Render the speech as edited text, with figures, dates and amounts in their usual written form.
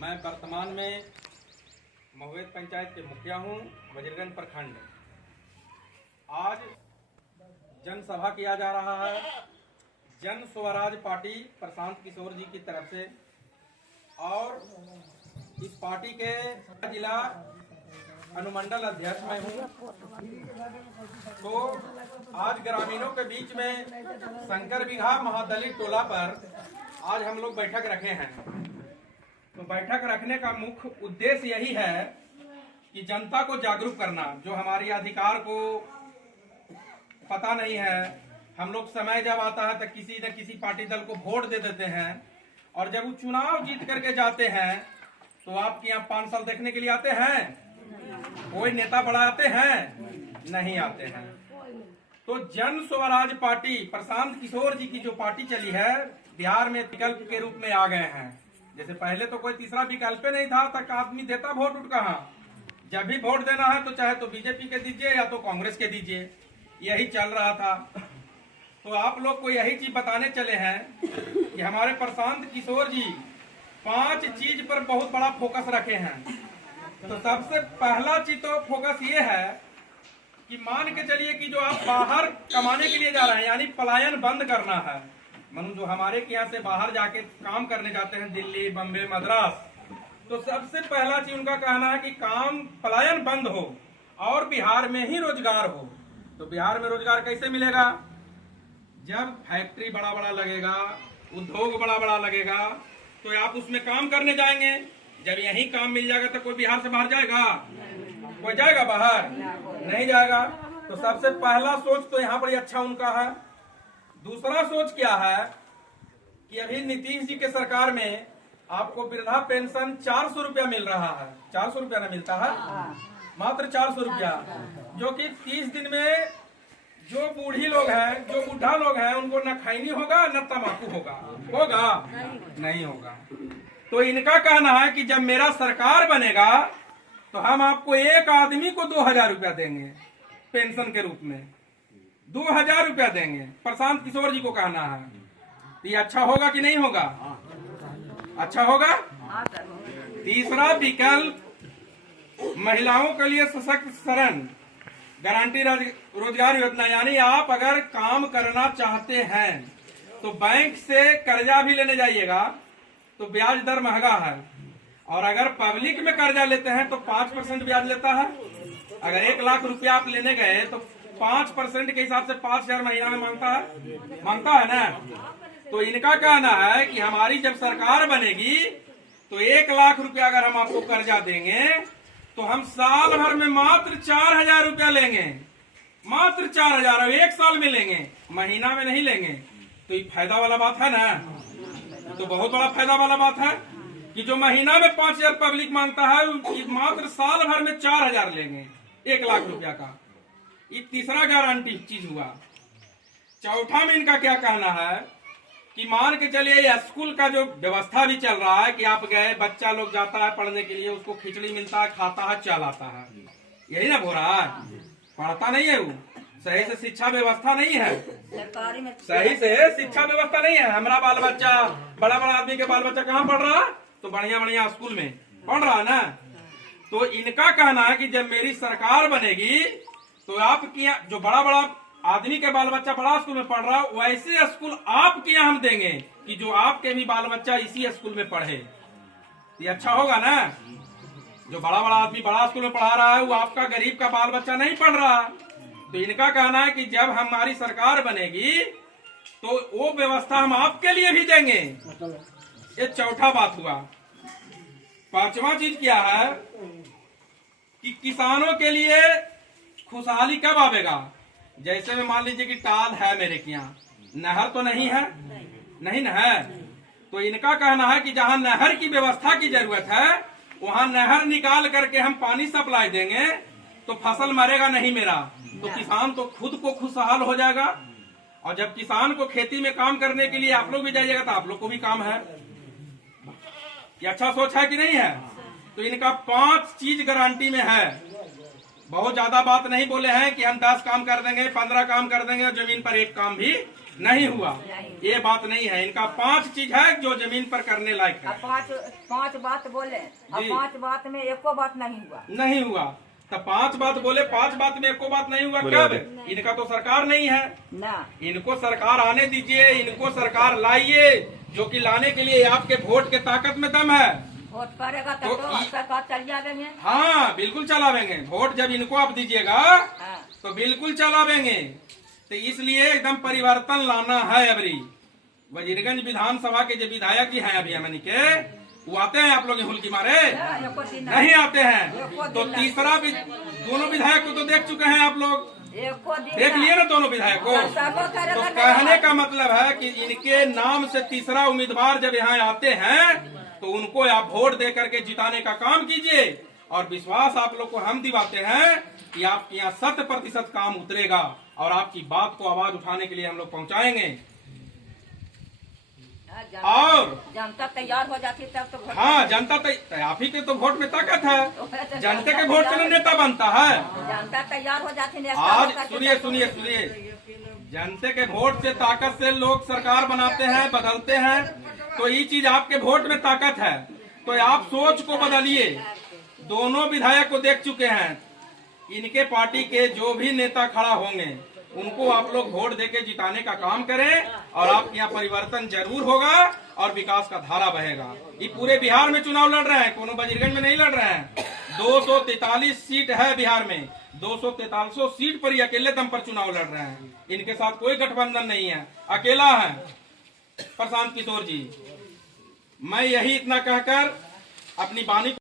मैं वर्तमान में महुएत पंचायत के मुखिया हूँ, वजीरगंज प्रखंड। आज जनसभा किया जा रहा है जन स्वराज पार्टी प्रशांत किशोर जी की तरफ से, और इस पार्टी के जिला अनुमंडल अध्यक्ष मैं हूँ। तो आज ग्रामीणों के बीच में शंकर बिघा महादलित टोला पर आज हम लोग बैठक रखे हैं। तो बैठक रखने का मुख्य उद्देश्य यही है कि जनता को जागरूक करना, जो हमारे अधिकार को पता नहीं है। हम लोग समय जब आता है तो किसी न किसी पार्टी दल को वोट दे देते हैं, और जब वो चुनाव जीत करके जाते हैं तो आपके यहाँ 5 साल देखने के लिए आते हैं? कोई नेता बड़ा आते हैं? नहीं आते हैं। तो जन स्वराज पार्टी प्रशांत किशोर जी की जो पार्टी चली है, बिहार में विकल्प के रूप में आ गए हैं। जैसे पहले तो कोई तीसरा विकल्प नहीं था, तक आदमी देता वोट उठ कहाँ। जब भी वोट देना है तो चाहे तो बीजेपी के दीजिए या तो कांग्रेस के दीजिए, यही चल रहा था। तो आप लोग को यही चीज बताने चले हैं कि हमारे प्रशांत किशोर जी 5 चीज पर बहुत बड़ा फोकस रखे हैं। तो सबसे पहला चीज तो फोकस ये है कि मान के चलिए कि जो आप बाहर कमाने के लिए जा रहे हैं, यानी पलायन बंद करना है। मतलब जो हमारे यहाँ से बाहर जाके काम करने जाते हैं, दिल्ली, बम्बे, मद्रास, तो सबसे पहला चीज उनका कहना है कि काम पलायन बंद हो और बिहार में ही रोजगार हो। तो बिहार में रोजगार कैसे मिलेगा? जब फैक्ट्री बड़ा बड़ा लगेगा, उद्योग बड़ा बड़ा लगेगा, तो आप उसमें काम करने जाएंगे। जब यही काम मिल जाएगा तो कोई बिहार से बाहर जाएगा? कोई जाएगा बाहर? नहीं जाएगा। तो सबसे पहला सोच तो यहाँ पर अच्छा उनका है। दूसरा सोच क्या है कि अभी नीतीश जी के सरकार में आपको वृद्धा पेंशन 400 रुपया मिल रहा है। 400 रुपया न मिलता है, मात्र 400 रुपया, जो कि 30 दिन में जो बूढ़ी लोग हैं, जो बुढ़ा लोग हैं, उनको न खैनी होगा न तम्बाकू होगा नहीं होगा। तो इनका कहना है कि जब मेरा सरकार बनेगा तो हम आपको एक आदमी को 2000 रुपया देंगे पेंशन के रूप में, 2000 रुपया देंगे। प्रशांत किशोर जी को कहना है। तो ये अच्छा होगा कि नहीं होगा? अच्छा होगा। तीसरा विकल्प महिलाओं के लिए सशक्तिकरण गारंटी रोजगार योजना, यानी आप अगर काम करना चाहते हैं तो बैंक से कर्जा भी लेने जाइएगा तो ब्याज दर महंगा है, और अगर पब्लिक में कर्जा लेते हैं तो 5% ब्याज लेता है। अगर 1 लाख रुपया आप लेने गए तो 5% के हिसाब से 5000 महीना में मांगता है ना। तो इनका कहना है कि हमारी जब सरकार बनेगी तो 1 लाख रुपया अगर हम आपको कर्जा देंगे तो हम साल भर में मात्र 4000 रुपया लेंगे, मात्र 4000, और 1 साल में लेंगे, महीना में नहीं लेंगे। तो ये फायदा वाला बात है ना। तो बहुत बड़ा फायदा वाला बात है कि जो महीना में 5000 पब्लिक मांगता है, मात्र साल भर में 4000 लेंगे 1 लाख रुपया का। ये तीसरा गारंटी चीज हुआ। चौथा में इनका क्या कहना है कि मान के चलिए स्कूल का जो व्यवस्था भी चल रहा है कि आप गए, बच्चा लोग जाता है पढ़ने के लिए, उसको खिचड़ी मिलता है, खाता है, चल आता है, यही ना हो रहा है। पढ़ता नहीं है वो, सही से शिक्षा व्यवस्था नहीं है, सही से शिक्षा व्यवस्था नहीं है। हमारा बाल बच्चा, बड़ा बड़ा आदमी के बाल बच्चा कहाँ पढ़ रहा है? तो बढ़िया बढ़िया स्कूल में पढ़ रहा है ना। तो इनका कहना है कि जब मेरी सरकार बनेगी तो आपके यहाँ जो बड़ा बड़ा आदमी के बाल बच्चा बड़ा स्कूल में पढ़ रहा, वैसे स्कूल आपके यहाँ हम देंगे कि जो आपके भी बाल बच्चा इसी स्कूल में पढ़े। ये अच्छा होगा ना। जो बड़ा बड़ा आदमी बड़ा स्कूल में पढ़ा रहा है, वो आपका गरीब का बाल बच्चा नहीं पढ़ रहा। तो इनका कहना है कि जब हमारी सरकार बनेगी तो वो व्यवस्था हम आपके लिए भी देंगे। ये चौथा बात हुआ। 5वां चीज क्या है कि किसानों के लिए खुशहाली कब आवेगा? जैसे में मान लीजिए कि टाल है मेरे यहाँ, नहर तो नहीं है, नहीं ना है। तो इनका कहना है कि जहाँ नहर की व्यवस्था की जरूरत है वहाँ नहर निकाल करके हम पानी सप्लाई देंगे तो फसल मरेगा नहीं मेरा। तो किसान तो खुद को खुशहाल हो जाएगा, और जब किसान को खेती में काम करने के लिए आप लोग भी जाइएगा तो आप लोग को भी काम है। ये अच्छा सोच है कि नहीं है? तो इनका 5 चीज गारंटी में है। बहुत ज्यादा बात नहीं बोले हैं कि हम 10 काम कर देंगे, 15 काम कर देंगे, जमीन पर 1 काम भी नहीं हुआ। ये बात नहीं है। इनका 5 चीज है जो जमीन पर करने लायक है। पांच बात बोले, अब 5 बात में एको बात नहीं हुआ। तो 5 बात बोले, 5 बात में एको बात नहीं हुआ। कब? इनका तो सरकार नहीं है ना। इनको सरकार आने दीजिए, इनको सरकार लाइए, जो कि लाने के लिए आपके वोट के ताकत में दम है। वोट पड़ेगा तो सरकार चल जाएंगे। हाँ, बिल्कुल चलावेंगे। वोट जब इनको आप दीजिएगा तो बिल्कुल चलावेंगे। तो इसलिए एकदम परिवर्तन लाना है। अबरी वजीरगंज विधानसभा के जो विधायक जी हैं अभी हमन के, वो आते हैं आप लोग हुल की मारे? नहीं आते हैं। तो तीसरा दोनों विधायक को तो देख चुके हैं आप लोग, देख लिए ना दोनों विधायक को। तो कहने का मतलब है कि इनके नाम से तीसरा उम्मीदवार जब यहाँ आते हैं तो उनको आप वोट दे करके जिताने का काम कीजिए। और विश्वास आप लोग को हम दिवाते हैं कि आपके यहाँ 100% काम उतरेगा और आपकी बात को आवाज उठाने के लिए हम लोग पहुंचाएंगे। और जनता तैयार हो जाती तब तो। हाँ, जनता आप ही के तो वोट में ताकत है। जनता के वोट से नेता बनता है। जनता तैयार हो जाती है। आज सुनिए, जनता के वोट से ताकत से लोग सरकार बनाते हैं, बदलते हैं। तो ये चीज आपके वोट में ताकत है। तो आप सोच को बदलिए। दोनों विधायक को देख चुके हैं। इनके पार्टी के जो भी नेता खड़ा होंगे उनको आप लोग वोट देके जिताने का काम करें और आपके यहाँ परिवर्तन जरूर होगा और विकास का धारा बहेगा। ये पूरे बिहार में चुनाव लड़ रहे हैं, कोनो वजीरगंज में नहीं लड़ रहे हैं। 243 सीट है बिहार में। 243 सीट पर ही अकेले दम पर चुनाव लड़ रहे हैं। इनके साथ कोई गठबंधन नहीं है, अकेला है प्रशांत किशोर जी। मैं यही इतना कहकर अपनी वाणी